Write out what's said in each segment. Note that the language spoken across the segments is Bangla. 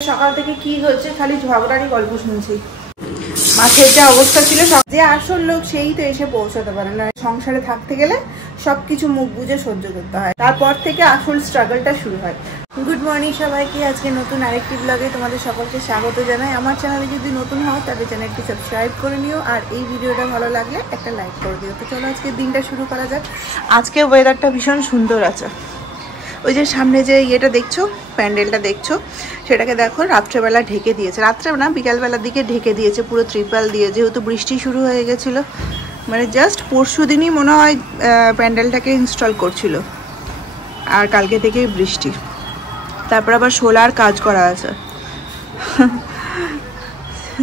সকাল থেকে কি হচ্ছে খালি ঝগড়ারই গল্প শুনছি। মাছের যা অবস্থা ছিল, যে আসল লোক সেই তো এসে পৌঁছাতে পারে না। সংসারে থাকতে গেলে সবকিছু মুখ বুঝে সহ্য করতে হয়, তারপর থেকে আসল স্ট্রাগলটা শুরু হয়। গুড মর্নিং সবাইকে, আজকে নতুন আরেকটি ব্লগে তোমাদের সকলকে স্বাগত জানাই। আমার চ্যানেলে যদি নতুন হও তাহলে চ্যানেলটি সাবস্ক্রাইব করে নিও, আর এই ভিডিওটা ভালো লাগলে একটা লাইক করে দিও। তো চলো আজকে দিনটা শুরু করা যাক। আজকে ওয়েদারটা ভীষণ সুন্দর আছে। ওই যে সামনে যে ইয়েটা দেখছো, প্যান্ডেলটা দেখছো, সেটাকে দেখো রাত্রেবেলা ঢেকে দিয়েছে। রাত্রে না, বিকালবেলার দিকে ঢেকে দিয়েছে পুরো ত্রিপাল দিয়ে, যেহেতু বৃষ্টি শুরু হয়ে গেছিলো। মানে জাস্ট পরশু দিনই মনে হয় প্যান্ডেলটাকে ইনস্টল করছিল, আর কালকে থেকেই বৃষ্টি। তারপর আবার সোলার কাজ করা আছে।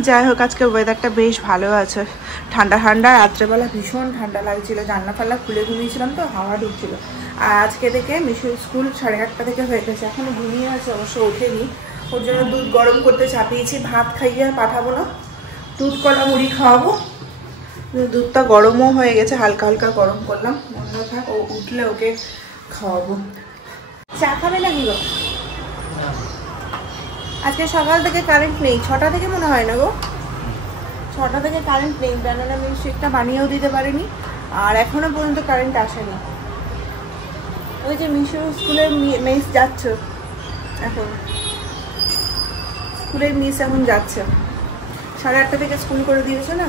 যাই হোক, আজকে ওয়েদারটা বেশ ভালো আছে, ঠান্ডা ঠান্ডা। রাত্রেবেলা ভীষণ ঠান্ডা লাগছিল, জানলা ফাল্লা খুলে ঘুমিয়েছিলাম তো, হাওয়া ঢুকছিল। আর আজকে থেকে মিশুর স্কুল 8:30 থেকে হয়ে গেছে, এখনো ঘুমিয়ে আছে, অবশ্য ওঠেনি। ওর জন্য দুধ গরম করতে চাপিয়েছি, ভাত খাইয়ে আর পাঠাবো না, দুধ কলা মুড়ি খাওয়াবো। দুধটা গরমও হয়ে গেছে, হালকা হালকা গরম করলাম, মনে থাক ও উঠলে ওকে খাওয়াবো। চা খাবে নাকি গো? আজকে সকাল থেকে কারেন্ট নেই, 6টা থেকে মনে হয় না গো, 6টা থেকে কারেন্ট নেই। ব্যানানা মিল্কশেকটা বানিয়েও দিতে পারিনি, আর এখনো পর্যন্ত কারেন্ট আসেনি। ওই যে মিশু স্কুলের মেস যাচ্ছে এখন, স্কুলের মিস এখন যাচ্ছে, 8:30 থেকে স্কুল করে দিয়েছে না।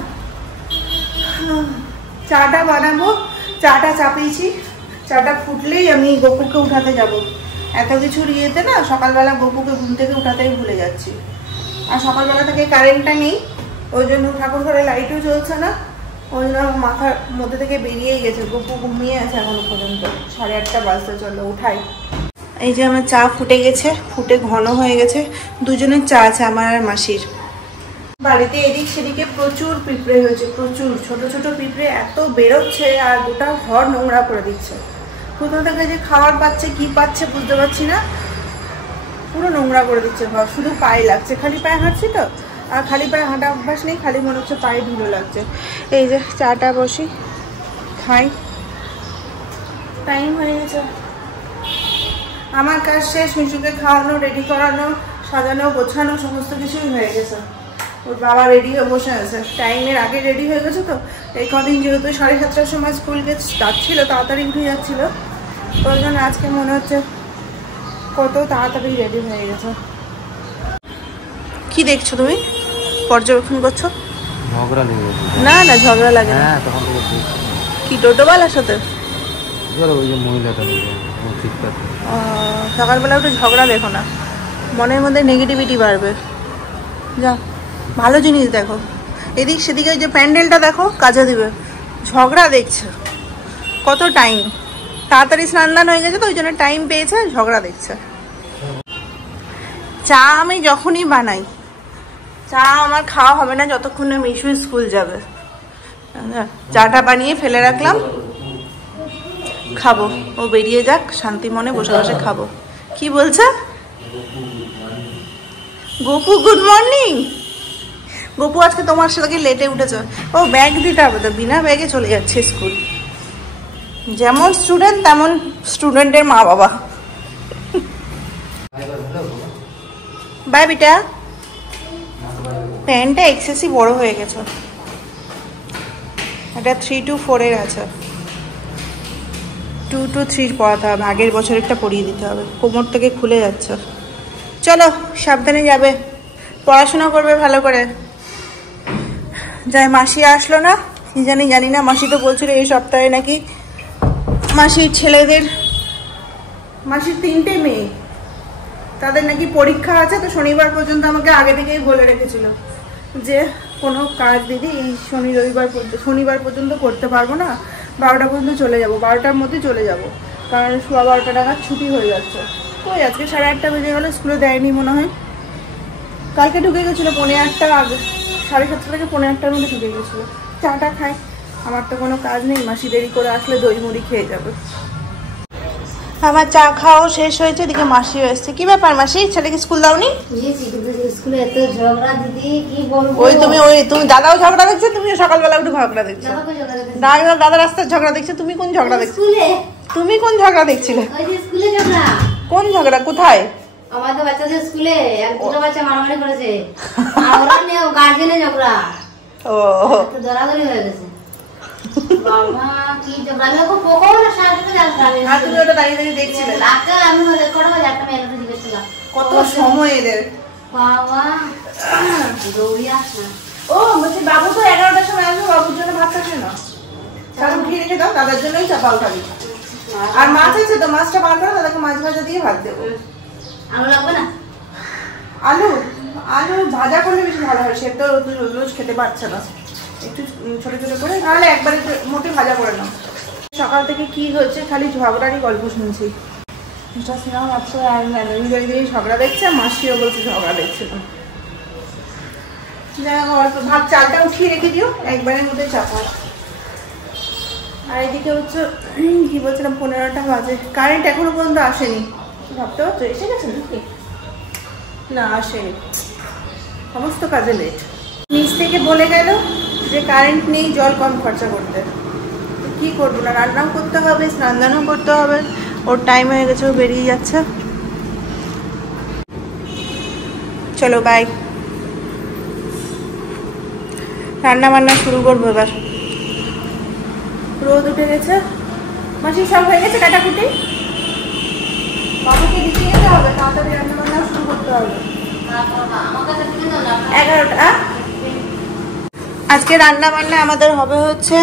চাটা বানাবো, চাটা চাপিয়েছি, চাটা ফুটলেই আমি গপুকে উঠাতে যাব। এত কিছুর ইয়েতে না সকালবেলা গপুকে ঘুম থেকে উঠাতেই ভুলে যাচ্ছি। আর সকালবেলা থেকে কারেন্টটা নেই, ওই জন্য ঠাকুর ঘরে লাইটও জ্বলছে না, ওই জন্য মাথার মধ্যে থেকে বেরিয়েই গেছে। গপু ঘুমিয়ে আছে এখনো পর্যন্ত, 8:30 বাজতে চলো উঠাই। এই যে আমার চা ফুটে গেছে, ফুটে ঘন হয়ে গেছে। দুজনের চা আছে, আমার আর মাসির। বাড়িতে এদিক সেদিকে প্রচুর পিঁপড়ে হয়েছে, প্রচুর ছোট ছোট পিঁপড়ে এত বেরোচ্ছে, আর গোটা ঘর নোংরা করে দিচ্ছে। কোথা থেকে যে খাবার পাচ্ছে কি পাচ্ছে বুঝতে পারছি না, পুরো নোংরা করে দিচ্ছে ঘর। শুধু পায়ে লাগছে, খালি পায়ে হাঁটছি তো, আর খালি পায়ে হাঁটা অভ্যাস নেই, খালি মনে হচ্ছে পায়ে ধুলো লাগছে। এই যে চাটা বসি খাই, টাইম হয়ে গেছে। আমার কাজ শেষ, মিশুকে খাওয়ানো, রেডি করানো, সাজানো গোছানো সমস্ত কিছুই হয়ে গেছে। ওর বাবা রেডি হয়ে বসে আছে, টাইমের আগে রেডি হয়ে গেছে তো। এই কদিন যেহেতু 7:30টার সময় স্কুল যাচ্ছিলো, তাড়াতাড়ি উঠে যাচ্ছিল, ওই জন্য আজকে মনে হচ্ছে কত তাড়াতাড়ি রেডি হয়ে গেছে। কি দেখছো তুমি, পর্যবেক্ষণ করছো? ঝগড়া লেগে না না, ঝগড়া লাগে না। হ্যাঁ, তখন কি টোটোওয়ালার সাথে? ওই যে মহিলাটা সকালবেলা একটু ঝগড়া দেখো না, মনের মধ্যে নেগেটিভিটি বাড়বে। যা ভালো জিনিস দেখো। এদিক সেদিকে যে প্যান্ডেলটা দেখো, কাজে দিবে, ঝগড়া দেখছে। কত টাইম, তাড়াতাড়ি স্নান দান হয়ে গেছে তো, ওই জন্য টাইম পেয়েছে, ঝগড়া দেখছে। চা আমি যখনই বানাই, চা আমার খাওয়া হবে না যতক্ষণ না মিশু স্কুল যাবে। চাটা বানিয়ে ফেলে রাখলাম, খাবো, ও বেরিয়ে যাক, শান্তি মনে বসে বসে খাবো। কি বলছে গপু? Good morning. গপু আজকে তোমার সাথে লেটে উঠেছে, ও ব্যাগ দিতে হবে তো, বিনা ব্যাগে চলে যাচ্ছে স্কুল। যেমন স্টুডেন্ট তেমন স্টুডেন্টের মা বাবা। বাই বেটা। প্যান্টটা এক্সেসই বড় হয়ে গেছে, এটা 3 to 4 এর আছে, 2 to 3 পরাতে হবে। আগের বছরেরটা পরিয়ে দিতে হবে, কোমর থেকে খুলে যাচ্ছে। চলো সাবধানে যাবে, পড়াশোনা করবে ভালো করে। যাই, মাসি আসলো না, কি জানি না। মাসি তো বলছিল এই সপ্তাহে নাকি মাসির 3টে মেয়ে, তাদের নাকি পরীক্ষা আছে, তো শনিবার পর্যন্ত আমাকে আগে থেকেই বলে রেখেছিল যে কোনো কাজ দিদি এই শনিবার পর্যন্ত করতে পারবো না, 12টা পর্যন্ত চলে যাব, 12টার মধ্যে চলে যাব, কারণ 12:15 নাগাদ ছুটি হয়ে যাচ্ছে। ওই আজকে 8:30 বেজে গেলো, স্কুলে দেয়নি মনে হয়। কালকে ঢুকে গেছিলো 8:15 আগে, 7:30 থেকে 8:15-র মধ্যে ঢুকে গেছিলো। চাটা খাই, আমার তো কোনো কাজ নেই, মাসি দেরি করে আসলে দই মুড়ি খেয়ে যাবে। আমার চা খাওয়া শেষ হয়েছে, এদিকে মাসিও এসছে। কি ব্যাপার মাসি, ছেলেকে স্কুল দাওনি? ওই তুমি দাদাও ঝগড়া দেখছো, তুমিও সকালবেলা উঠে ঝগড়া দেখছো। দাদা রাস্তার ঝগড়া দেখছো, তুমি কোন ঝগড়া দেখছো? তুমি কোন ঝগড়া দেখছিলে? কোন ঝগড়া, কোথায়? আমাদের বাচ্চাদের স্কুলে দুটো বাচ্চা মারামারি করেছে আর ওরা নিয়ে গার্জেনে ঝগড়া ও তো দরাদরি হয়ে গেছে বাবা কি ঝগড়া আমি ওকে পোকো না সাথে যাচ্ছিলাম আর তুমি ওটা দাঁড়িয়ে দাঁড়িয়ে দেখছিলে রাতে আমি রেকর্ড হয়ে একটা মেয়ে তো জিজ্ঞেসছিলাম কত সময় এদের। বাবা দৌড়ি আস না ও বলছি বাবু তো 11টার সময় আসবে, বাবুর জন্য ভাত খাবে না, চাল উঠিয়ে রেখে দাও, দাদার জন্যই চাপাল খাবি। আর মাছ আছে তো, মাছটা বার করে দাদাকে মাছ ভাজা দিয়ে ভাত দেবো। আলু লাগবে না? আলু আলু ভাজা করলে বেশি ভালো হয়, সে তো রোজ রোজ খেতে পারছে না, একটু ছোট ছোট করে নাহলে একবারে মোটে ভাজা করে নাও। সকাল থেকে কি হচ্ছে খালি ঝগড়ারই গল্প শুনছি। ঝগড়া দেখছে, মাসিও বলছে ঝগড়া দেখছে না। অল্প ভাত চালটা উঠিয়ে রেখে দিও, একবারের মধ্যে চাপা। আর এদিকে হচ্ছে কি বলছিলাম, 15টা বাজে, কারেন্ট এখনো পর্যন্ত আসেনি। ভাবতে পারছো এসে গেছে নাকি? না আসেনি, সমস্ত কাজে লেট। নিচ থেকে বলে গেল যে কারেন্ট নেই, জল কম খরচা করতে। কি করবো না, রান্নাও করতে হবে, স্নান দানও করতে হবে। ওর টাইম হয়ে গেছে, ও বেরিয়ে যাচ্ছে। চলো বাই, রান্না বান্না শুরু করবো এবার। রোদ উঠে গেছে, মাসি সব হয়ে গেছে কাটাকুটি। বাবুকে দিতে যেতে হবে, তাড়াতাড়ি রান্না বান্না শুরু করতে হবে। 11টা। আজকে রান্না বান্না আমাদের হবে হচ্ছে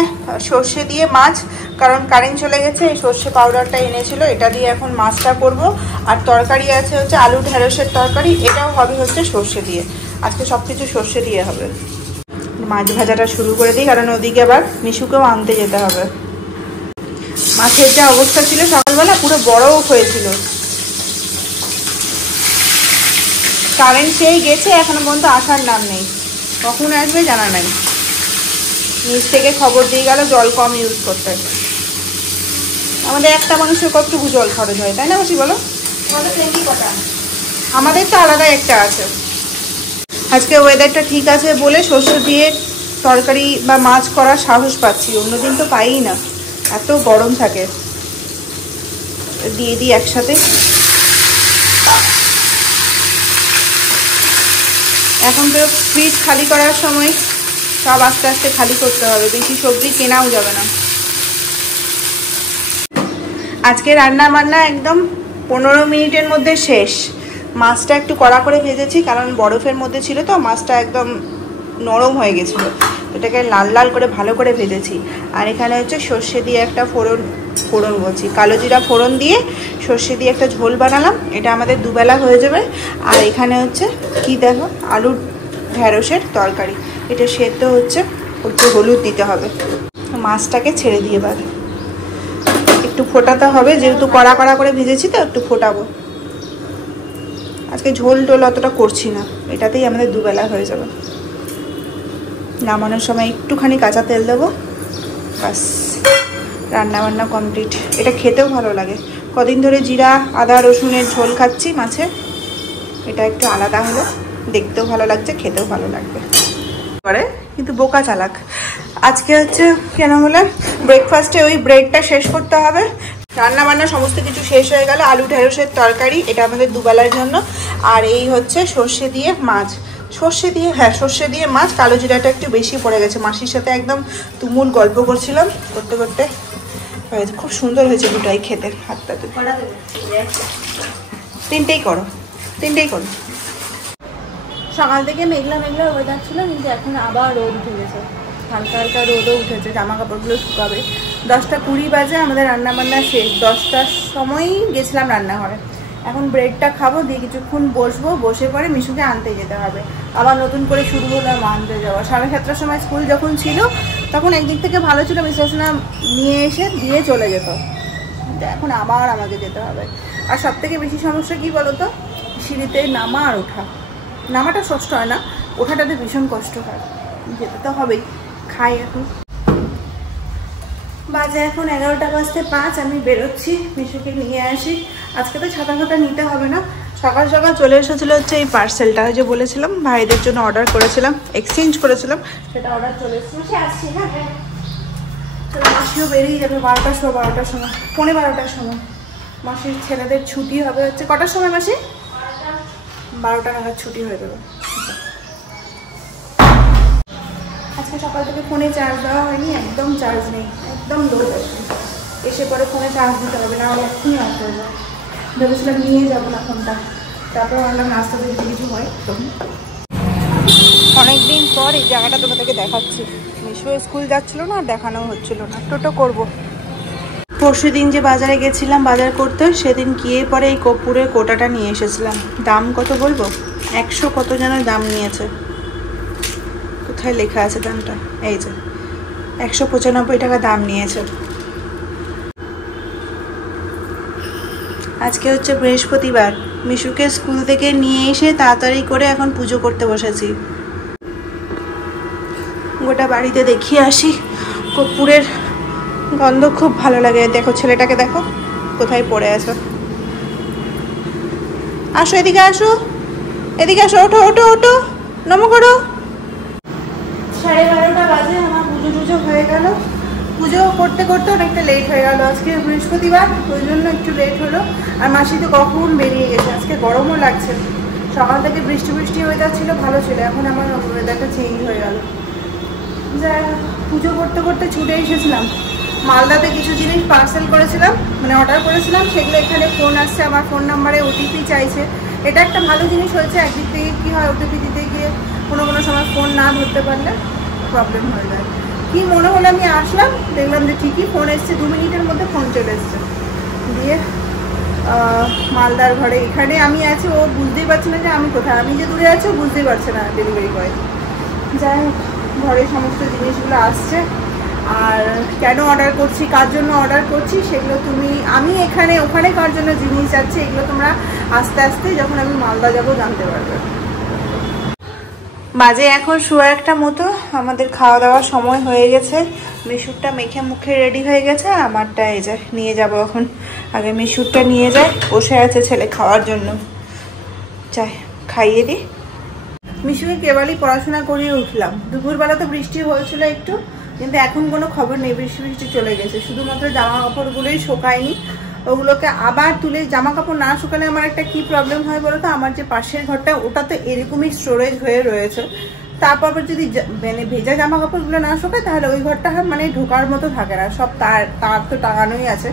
সর্ষে দিয়ে মাছ, কারণ কারেন্ট চলে গেছে। এই সর্ষে পাউডারটা এনেছিল, এটা দিয়ে এখন মাছটা করব। আর তরকারি আছে হচ্ছে আলু ঢেঁড়সের তরকারি, এটাও হবে হচ্ছে সর্ষে দিয়ে। আজকে সব কিছু সর্ষে দিয়ে হবে। মাছ ভাজাটা শুরু করে দিই, কারণ ওদিকে আবার মিশুকেও আনতে যেতে হবে। মাছের যা অবস্থা ছিল সকালবেলা, পুরো বড়ও হয়েছিল। কারেন্ট সেই গেছে, এখনো পর্যন্ত আসার নাম নেই, কখন আসবে জানা নাই। নিচ থেকে খবর দিয়ে গেল জল কম ইউজ করতে। আমাদের একটা মানুষের কতটুকু জল খরচ হয়, তাই না মাসি বলো? আমাদের তো আলাদা একটা আছে। আজকে ওয়েদারটা ঠিক আছে বলে সর্ষে দিয়ে তরকারি বা মাছ করার সাহস পাচ্ছি, অন্যদিন তো পাইই না, এত গরম থাকে। দিয়ে দিই একসাথে। এখন তো ফ্রিজ খালি করার সময়, সব আস্তে আস্তে খালি করতে হবে, বেশি সবজি কেনাও যাবে না। আজকে রান্না বান্না একদম 15 মিনিটের মধ্যে শেষ। মাছটা একটু কড়া করে ভেজেছি, কারণ বরফের মধ্যে ছিল তো, মাছটা একদম নরম হয়ে গেছিলো। এটাকে লাল লাল করে ভালো করে ভেজেছি। আর এখানে হচ্ছে সর্ষে দিয়ে একটা ফোড়ন বলছি, কালো জিরা ফোড়ন দিয়ে সর্ষে দিয়ে একটা ঝোল বানালাম। এটা আমাদের দুবেলা হয়ে যাবে। আর এখানে হচ্ছে কি দেখো, আলু ঢেঁড়সের তরকারি, এটা সেদ্ধ হচ্ছে, একটু হলুদ দিতে হবে। মাছটাকে ছেড়ে দিয়ে এবার একটু ফোটাতে হবে, যেহেতু কড়া কড়া করে ভেজেছি তো একটু ফোটাবো। আজকে ঝোল টোল অতটা করছি না, এটাতেই আমাদের দুবেলা হয়ে যাবে। নামানোর সময় একটুখানি কাঁচা তেল দেবো, বাস রান্নাবান্না কমপ্লিট। এটা খেতেও ভালো লাগে, কদিন ধরে জিরা আদা রসুনের ঝোল খাচ্ছি মাছে, এটা একটু আলাদা হলো, দেখতেও ভালো লাগছে, খেতেও ভালো লাগবে। করে কিন্তু বোকা চালাক। আজকে হচ্ছে কেন বলে ব্রেকফাস্টে ওই ব্রেডটা শেষ করতে হবে। রান্না বান্না সমস্ত কিছু শেষ হয়ে গেল। আলু ঢেঁড়সের তরকারি, এটা আমাদের দুবেলার জন্য। আর এই হচ্ছে সর্ষে দিয়ে মাছ, সর্ষে দিয়ে মাছ। কালো জিরাটা একটু বেশি পড়ে গেছে। মাসির সাথে একদম তুমুল গল্প করছিলাম, করতে করতে হয়েছে। খুব সুন্দর হয়েছে দুটাই খেতে। হাতটা তিনটেই করো। সকাল থেকে মেঘলা মেঘলা ওয়েদার ছিল, কিন্তু এখন আবার রোদ উঠে গেছে, হালকা হালকা রোদও উঠেছে। জামা কাপড়গুলো শুকাবে। 10টা 20 বাজে, আমাদের রান্নাবান্না শেষ। 10টার সময়ই গেছিলাম রান্নাঘরে। এখন ব্রেডটা খাবো, দিয়ে কিছুক্ষণ বসবো, বসে পরে মিশুকে আনতে যেতে হবে। আবার নতুন করে শুরু হলো আনতে যাওয়া। 7:30টার সময় স্কুল যখন ছিল তখন একদিক থেকে ভালো ছিল, মিসেসনা নিয়ে এসে দিয়ে চলে যেত। এখন আবার আমাকে যেতে হবে। আর সব থেকে বেশি সমস্যা কি বলতো, সিঁড়িতে নামা আর ওঠা। নামাটা কষ্ট হয় না, ওঠাটাতে ভীষণ কষ্ট হয়। যেতে তো হবেই। খাই এখন, বাজে এখন 11:05। আমি বেরোচ্ছি, মিশুকে নিয়ে আসি। আজকে তো ছাতা ফাতা নিতে হবে না। সকাল সকাল চলে এসেছিলো হচ্ছে এই পার্সেলটা, যে বলেছিলাম ভাইদের জন্য অর্ডার করেছিলাম, এক্সচেঞ্জ করেছিলাম, সেটা অর্ডার চলে এসেছে। আসছি, হ্যাঁ মাসিও বেরিয়ে যাবে 12টার সময়, 12টার সময়, 12:15টার সময়। মাসির ছেলেদের ছুটি হবে হচ্ছে কটার সময় মাসি? 12টা নাগাদ ছুটি হয়ে যাবে। আজকে সকাল থেকে ফোনে চার্জ দেওয়া হয়নি, একদম চার্জ নেই, একদম লো আছে। এসে পরে ফোনে চার্জ দিতে হবে, না হলে এক্ষুনি অফ হয়ে যায়। ভেবেছিলাম নিয়ে যাবো না ফোনটা, তারপর আমরা নাস্তা যদি কিছু হয় তখন। অনেকদিন পর এই জায়গাটা তোমাদেরকে দেখাচ্ছি। মিশু স্কুল যাচ্ছিল না, দেখানো হচ্ছিল না, টোটো করব। পরশু দিন যে বাজারে গেছিলাম বাজার করতে, সেদিন গিয়ে পরে এই কর্পূরের কোটাটা নিয়ে এসেছিলাম। দাম কত বলবো, 100 কত যেন দাম নিয়েছে। কোথায় লেখা আছে দামটা, এই যে 195 টাকা দাম নিয়েছে। আজকে হচ্ছে বৃহস্পতিবার, মিশুকে স্কুল থেকে নিয়ে এসে তাড়াতাড়ি করে এখন পুজো করতে বসেছি। গোটা বাড়িতে দেখিয়ে আসি, কর্পূরের গন্ধ খুব ভালো লাগে। দেখো ছেলেটাকে, দেখো কোথায় পড়ে আছে। আসো এদিকে, আসো এদিকে, আসো, ওঠো ওঠো ওঠো, নমো করো। 12:30 বাজে, আমার পুজো টুজো হয়ে গেল। পুজো করতে করতে অনেকটা লেট হয়ে গেল। আজকে বৃহস্পতিবার, ওই জন্য একটু লেট হলো। আর মাসি তো কখন বেরিয়ে গেছে। আজকে গরমও লাগছে, সকাল থেকে বৃষ্টি বৃষ্টি ওয়েদার ছিল, ভালো ছিল। এখন আমার ওয়েদারটা চেঞ্জ হয়ে গেল। যাই হোক, পুজো করতে করতে ছুটে এসেছিলাম। মালদাতে কিছু জিনিস পার্সেল করেছিলাম, মানে অর্ডার করেছিলাম, সেগুলো এখানে ফোন আসছে, আমার ফোন নাম্বারে ওটিপি চাইছে। এটা একটা ভালো জিনিস হয়েছে। একদিক থেকে কী হয়, ওটিপি দিতে গিয়ে কোনো সময় ফোন না ধরতে পারলে প্রবলেম হয়ে যায়। কি মনে হলো, আমি আসলাম, দেখলাম যে ঠিকই ফোন এসছে, 2 মিনিটের মধ্যে ফোন চলে এসছে। দিয়ে মালদার ঘরে, এখানে আমি আছি, ও বুঝতেই পারছে না যে আমি কোথায়। আমি যে দূরে আছি ও বুঝতেই পারছে না ডেলিভারি বয়। যাই হোক, ঘরে সমস্ত জিনিসগুলো আসছে। আর কেন অর্ডার করছি, কার জন্য অর্ডার করছি, সেগুলো আমি এখানে ওখানে কার জন্য জিনিস যাচ্ছে, এগুলো তোমরা আস্তে আস্তে যখন আমি মালদা যাবো জানতে পারবে। বাজে এখন 1:15 মতো। আমাদের খাওয়া দাওয়ার সময় হয়ে গেছে। মিশুরটা মেখে মুখে রেডি হয়ে গেছে, আমারটা এই যে নিয়ে যাব এখন। আগে মিশুরটা নিয়ে যায়, বসে আছে ছেলে খাওয়ার জন্য। চাই খাইয়ে দিই। মিশুকে কেবলই পড়াশোনা করিয়ে উঠলাম। দুপুরবেলা তো বৃষ্টি হয়েছিল একটু, কিন্তু এখন কোনো খবর নেই, বৃষ্টি বৃষ্টি চলে গেছে। শুধুমাত্র জামা কাপড়গুলোই শোকায়নি, ওগুলোকে আবার তুলে, জামা কাপড় না শুকালে আমার একটা কি প্রবলেম হয় বলো তো, আমার যে পাশের ঘরটা ওটা তো এরকমই স্টোরেজ হয়ে রয়েছে। তারপর যদি মানে ভেজা জামা কাপড়গুলো না শুকায়, তাহলে ওই ঘরটা মানে ঢোকার মতো থাকে না। সব তার তো টাঙানোই আছে,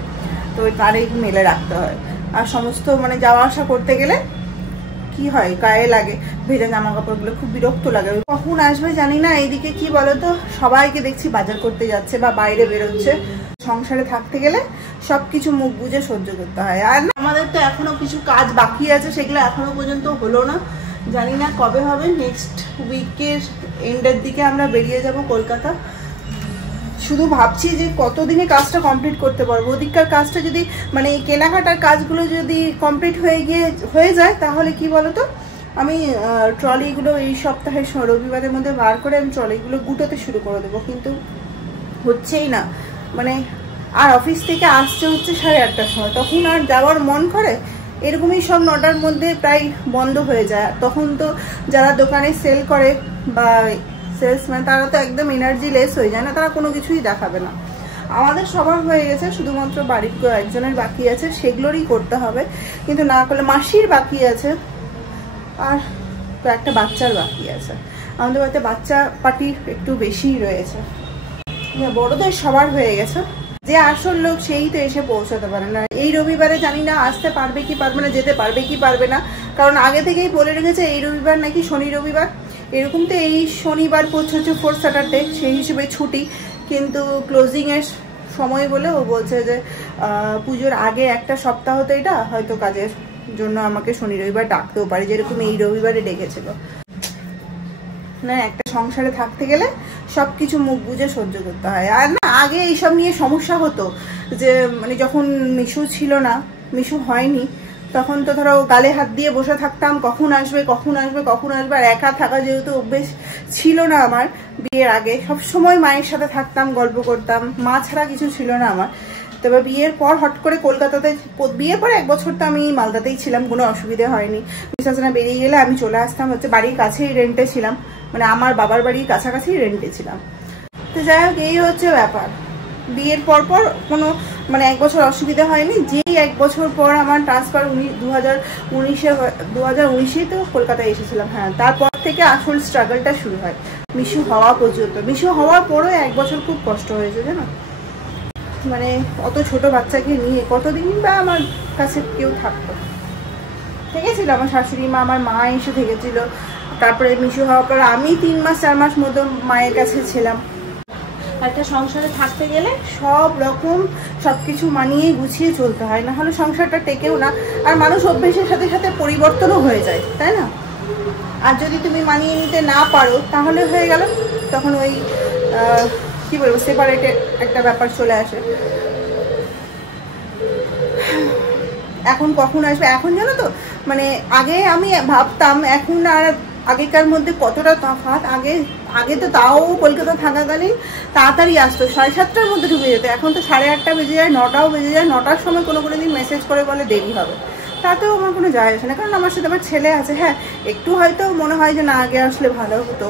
তো ওই তারেই মেলে রাখতে হয়। আর সমস্ত মানে যাওয়া আসা করতে গেলে কি হয়, গায়ে লাগে ভেজা জামা কাপড়গুলো, খুব বিরক্ত লাগে। কখন আসবে জানি না। এইদিকে কি বলতো, সবাইকে দেখছি বাজার করতে যাচ্ছে বা বাইরে বেরোচ্ছে। সংসারে থাকতে গেলে সবকিছু মুখ বুঝে সহ্য করতে হয়। আর আমাদের তো এখনো কিছু কাজ বাকি আছে, সেগুলো এখনো পর্যন্ত হলো না। জানি না কবে হবে। নেক্সট উইকের এন্ডের দিকে আমরা বেরিয়ে যাব কলকাতা। শুধু ভাবছি যে কতদিনে কাজটা কমপ্লিট করতে পারবো। ওদিককার কাজটা যদি মানে কেনাকাটার কাজগুলো যদি কমপ্লিট হয়ে যায়, তাহলে কি বলতো, আমি ট্রলিগুলো এই সপ্তাহে রবিবারের মধ্যে বার করে আমি ট্রলিগুলো গুটোতে শুরু করে দেবো। কিন্তু হচ্ছেই না, মানে আর অফিস থেকে আসতে হচ্ছে 8:30টার সময়, তখন আর যাওয়ার মন করে। এরকমই সব 9টার মধ্যে প্রায় বন্ধ হয়ে যায়। তখন তো যারা দোকানে সেল করে বা সেলসম্যান, তারা তো একদম এনার্জি লেস হয়ে যায় না, তারা কোনো কিছুই দেখাবে না। আমাদের সবার হয়ে গেছে, শুধুমাত্র বাড়ির একজনের বাকি আছে, সেগুলোরই করতে হবে। কিন্তু না করলে মাসির বাকি আছে, আর তো একটা বাচ্চার বাকি আছে। আমাদের বাড়িতে বাচ্চা পার্টি একটু বেশিই রয়েছে, বড়দের সবার হয়ে গেছে। যে আসল লোক সেই তো এসে পৌঁছাতে পারে না। এই রবিবারে জানি না আসতে পারবে কি পারবে না, যেতে পারবে কি পারবে না, কারণ আগে থেকেই বলে রেখেছে এই রবিবার নাকি শনি রবিবার। এরকম তো এই শনিবার পড়ছে হচ্ছে 4th স্যাটারডে, সেই হিসেবে ছুটি। কিন্তু ক্লোজিংয়ের সময় বলে ও বলছে যে পুজোর আগে একটা সপ্তাহ তো এটা হয়তো কাজের জন্য আমাকে শনি রবিবার ডাকতেও পারে, যেরকম এই রবিবারে ডেকেছিল। না, একটা সংসারে থাকতে গেলে সবকিছু মুখ বুঝে সহ্য করতে হয়। আর না, আগে এইসব নিয়ে সমস্যা হতো যে মানে যখন মিশু ছিল না, মিশু হয়নি, তখন তো ধরো গালে হাত দিয়ে বসে থাকতাম, কখন আসবে কখন আসবে কখন আসবে। আর একা থাকা যেহেতু অভ্যেস ছিল না আমার বিয়ের আগে, সবসময় মায়ের সাথে থাকতাম, গল্প করতাম, মা ছাড়া কিছু ছিল না আমার। তবে বিয়ের পর হট করে কলকাতাতে, বিয়ের পর 1 বছর তো আমি মালদাতেই ছিলাম, কোনো অসুবিধা হয়নি। বিশাসনা বেরিয়ে গেলে আমি চলে আসতাম হচ্ছে বাড়ির কাছেই, রেন্টে ছিলাম, মানে আমার বাবার বাড়ির কাছাকাছি রেন্টে ছিলাম। তো যাই হোক, এই হচ্ছে ব্যাপার। বিয়ের পর কোনো মানে 1 বছর অসুবিধা হয়নি। যেই 1 বছর পর আমার ট্রান্সফার 2019-এ তো কলকাতায় এসেছিলাম। হ্যাঁ, তারপর থেকে আসল স্ট্রাগলটা শুরু হয় মিশু হওয়া পর্যন্ত। মিশু হওয়ার পরও 1 বছর খুব কষ্ট হয়েছে জানো, মানে অত ছোট বাচ্চাকে নিয়ে কতদিন বা আমার কাছে কেউ থাকতো, থেকেছিল আমার শাশুড়ি মা, আমার মা এসে থেকেছিল। তারপরে মিশু হওয়ার পর আমি 3 মাস 4 মাস মতো মায়ের কাছে ছিলাম। একটা সংসারে থাকতে গেলে সব রকম সবকিছু মানিয়ে গুছিয়ে চলতে হয়, না হলে সংসারটা টেকেও না। আর মানুষ অভ্যেসের সাথে সাথে পরিবর্তনও হয়ে যায়, তাই না? আর যদি তুমি মানিয়ে নিতে না পারো তাহলে হয়ে গেল, তখন ওই কি বলবো, সেপারেটেড একটা ব্যাপার চলে আসে। এখন কখন আসবে এখন জানো তো, মানে আগে আমি ভাবতাম এখন আর আগেকার মধ্যে কতটা তফাৎ। আগে তো তাও কলকাতা থাকাকালীন তাড়াতাড়ি আসতো, 7:30টার মধ্যে ঢুকে যেত। এখন তো 8:30 বেজে যায়, 9টাও বেজে যায়। 9টার সময় কোনো দিন মেসেজ করে বলে দেরি হবে, তাতেও আমার কোনো যায় আসে না, কারণ আমার সাথে আমার ছেলে আছে। হ্যাঁ, একটু হয়তো মনে হয় যে না আগে আসলে ভালো হতো,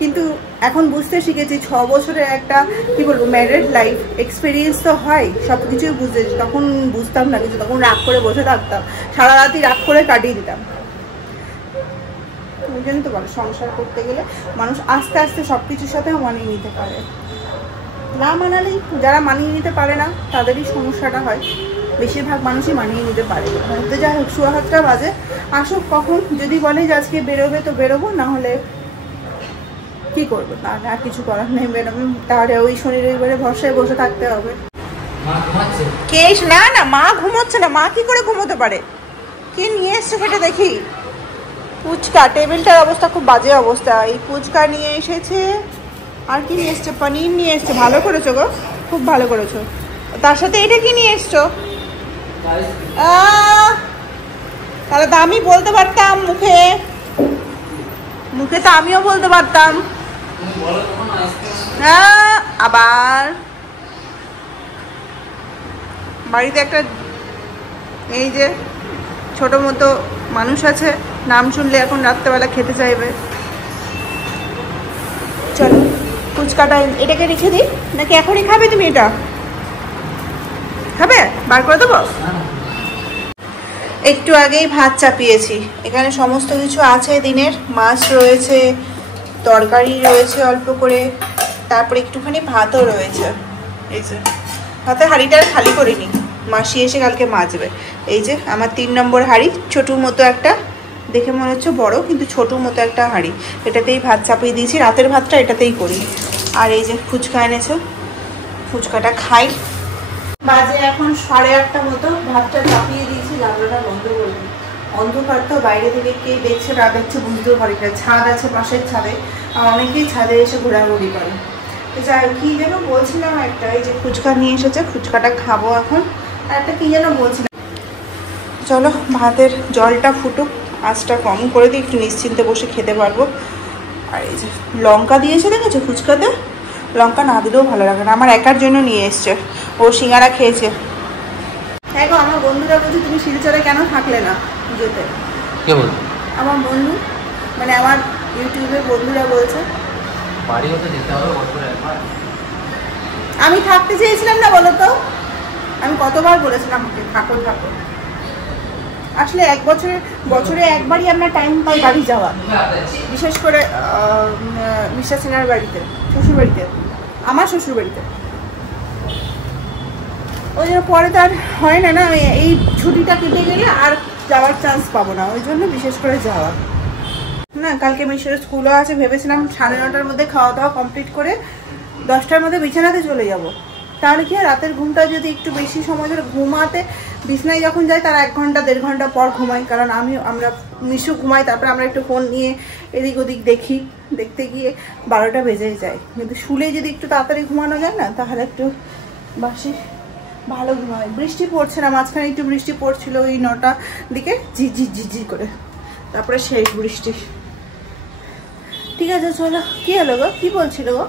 কিন্তু এখন বুঝতে শিখেছি 6 বছরের একটা কি বলবো ম্যারিড লাইফ এক্সপিরিয়েন্স তো হয়, সব কিছুই বুঝতেছি। তখন বুঝতাম না কিছু, তখন রাগ করে বসে থাকতাম, সারা রাতি রাগ করে কাটিয়ে দিতাম। ওই জন্য তো বলো, সংসার করতে গেলে মানুষ আস্তে আস্তে সব কিছুর সাথেও মানিয়ে নিতে পারে। না মানালেই, যারা মানিয়ে নিতে পারে না তাদেরই সমস্যাটা হয়। বেশিরভাগ মানুষই মানিয়ে নিতে পারে। তো যাই হোক, 7:30 বাজে, আসুক কখন। যদি বলে যে আজকে বেরোবে তো বেরোবো, না হলে কি করবো, তাহলে আর কিছু করার নেই, বেরোবে। তাহলে ওই শনি রবিবারে ভরসায় বসে থাকতে হবে। কে? না না, মা ঘুমোচ্ছে না। মা কি করে ঘুমোতে পারে? কি নিয়ে এসছে সেটা দেখি। ফুচকা, টেবিলটার অবস্থা খুব বাজে অবস্থা। এই ফুচকা নিয়ে এসেছে, আর কি নিয়ে এসছে? পনির নিয়ে এসছে। ভালো করেছো গো, খুব ভালো করেছো। তার সাথে এটা কি নিয়ে এসছো? তাহলে তো আমি বলতে পারতাম, মুখে মুখে তো আমিও বলতে পারতাম। হ্যাঁ, আবার বাড়িতে একটা এই যে ছোট মতো মানুষ আছে, নাম শুনলে এখন রাত্রেবেলা খেতে চাইবে। চলো ফুচকাটা এটাকে রেখে দিই, নাকি এখনই খাবে তুমি? এটা খাবে? বার করে দেবো। একটু আগেই ভাত চাপিয়েছি, এখানে সমস্ত কিছু আছে দিনের। মাছ রয়েছে, তরকারি রয়েছে অল্প করে, তারপরে একটুখানি ভাতও রয়েছে। এই যে ভাতের হাঁড়িটা আর খালি করিনি, মাসি এসে কালকে মাজবে। এই যে আমার 3 নম্বর হাঁড়ি, ছোটু মতো একটা, দেখে মনে হচ্ছে বড় কিন্তু ছোটু মতো একটা হাঁড়ি। এটাতেই ভাত চাপিয়ে দিয়েছি, রাতের ভাতটা এটাতেই করি। আর এই যে ফুচকা এনেছে, ফুচকাটা খাই। বাজে এখন 8:30 মতো, ভাতটা চাপিয়ে দিয়েছি, জানলাটা বন্ধ করবো। অন্ধকার তো, বাইরে থেকে কে দেখছে না দেখছে বুঝতেও পারি না। ছাদ আছে পাশের ছাদে, আর অনেকেই ছাদে এসে ঘোরাঘুরি করে। তো যাই, কি যেন বলছিলাম একটা, এই যে ফুচকা নিয়ে এসেছে, ফুচকাটা খাবো এখন। আর একটা কি যেন বলছিলাম। চলো ভাতের জলটা ফুটুক, আঁচটা কম করে দিই, একটু নিশ্চিন্তে বসে খেতে পারবো। আর এই যে লঙ্কা দিয়েছে, দেখেছো ফুচকাতে? লঙ্কা না দিলেও ভালো লাগে না। আমার একার জন্য নিয়ে এসছে, ও সিঙ্গারা খেয়েছে। হ্যাঁ গো, আমার বন্ধুরা বলছে তুমি শিলচরে কেন থাকলে না যেতে? কে বল? আমার বন্ধু, মানে আমার ইউটিউবের বন্ধুরা বলছে। বাড়িও তো যেতে হবে বছরে একবার। আমি থাকতে চেয়েছিলাম না বলো তো, আমি কতবার বলেছিলাম থাকো থাকো। আসলে বছরে একবারই আমরা টাইম পাই বাড়ি যাওয়া, বিশেষ করে মিস্টার সিনহার বাড়িতে, শ্বশুর বাড়িতে, আমার শ্বশুর বাড়িতে। ওই জন্য পরে তো আর হয় না, না এই ছুটিটা কেটে গেলে আর যাওয়ার চান্স পাবো না, ওই জন্য বিশেষ করে যাওয়া। না, কালকে মিশরের স্কুলও আছে, ভেবেছিলাম 9:30টার মধ্যে খাওয়া দাওয়া কমপ্লিট করে 10টার মধ্যে বিছানাতে চলে যাব। তাহলে কি রাতের ঘুমটা যদি একটু বেশি সময় ধরে ঘুমাতে, বিছনায় যখন যাই তার 1 ঘন্টা 1.5 ঘন্টা পর ঘুমাই, কারণ আমরা মিশু ঘুমাই, তারপরে আমরা একটু ফোন নিয়ে এদিক ওদিক দেখি, দেখতে গিয়ে 12টা বেজে যায়। কিন্তু শুলে যদি একটু তাড়াতাড়ি ঘুমানো যায় না, তাহলে একটু বাসি ভালো ঘুমায়। বৃষ্টি পড়ছে না, মাঝখানে একটু বৃষ্টি পড়ছিল ওই 9টার দিকে, ঝিঝি ঝিঝি করে, তারপরে শেষ বৃষ্টি। ঠিক আছে চলো। কি হলো গো, কি বলছিল গো?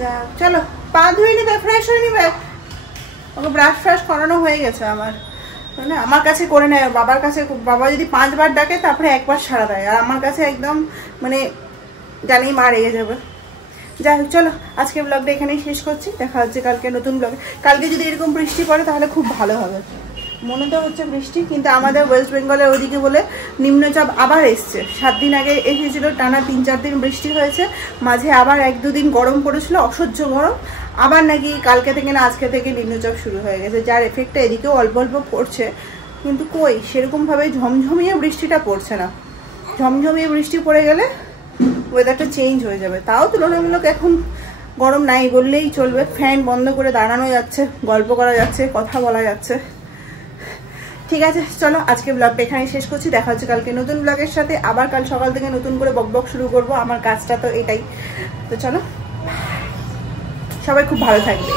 যা চলো, পা ধুয়ে নিবে, ফ্রেশ হয়ে নিবে। ওকে ব্রাশ ফ্রাশ করানো হয়ে গেছে আমার, না আমার কাছে করে নেয়। বাবার কাছে, বাবা যদি 5 বার ডাকে তারপরে 1 বার সাড়া দেয়, আর আমার কাছে একদম মানে জানি মা রেগে যাবে। যাই হোক, চলো আজকে ব্লগটা এখানেই শেষ করছি। দেখা হচ্ছে কালকে নতুন ব্লগে। কালকে যদি এরকম বৃষ্টি পড়ে তাহলে খুব ভালো হবে। মনে তো হচ্ছে বৃষ্টি, কিন্তু আমাদের ওয়েস্ট বেঙ্গলের ওদিকে বলে নিম্নচাপ আবার এসছে। 7 দিন আগে এসেছিল, টানা 3-4 দিন বৃষ্টি হয়েছে, মাঝে আবার 1-2 দিন গরম পড়েছিল, অসহ্য গরম। আবার নাকি কালকে থেকে না আজকে থেকে নিম্নচাপ শুরু হয়ে গেছে, যার এফেক্টটা এদিকেও অল্প অল্প পড়ছে। কিন্তু কই সেরকমভাবে ঝমঝমিয়ে বৃষ্টিটা পড়ছে না। ঝমঝমিয়ে বৃষ্টি পড়ে গেলে ওয়েদারটা চেঞ্জ হয়ে যাবে। তাও তুলনামূলক এখন গরম নাই বললেই চলবে। ফ্যান বন্ধ করে দাঁড়ানো যাচ্ছে, গল্প করা যাচ্ছে, কথা বলা যাচ্ছে। ঠিক আছে, চলো আজকে ব্লগটা এখানে শেষ করছি। দেখা হচ্ছে কালকে নতুন ব্লগের সাথে। আবার কাল সকাল থেকে নতুন করে বকবক শুরু করব। আমার কাজটা তো এটাই। তো চলো, সবাই খুব ভালো থাকবে।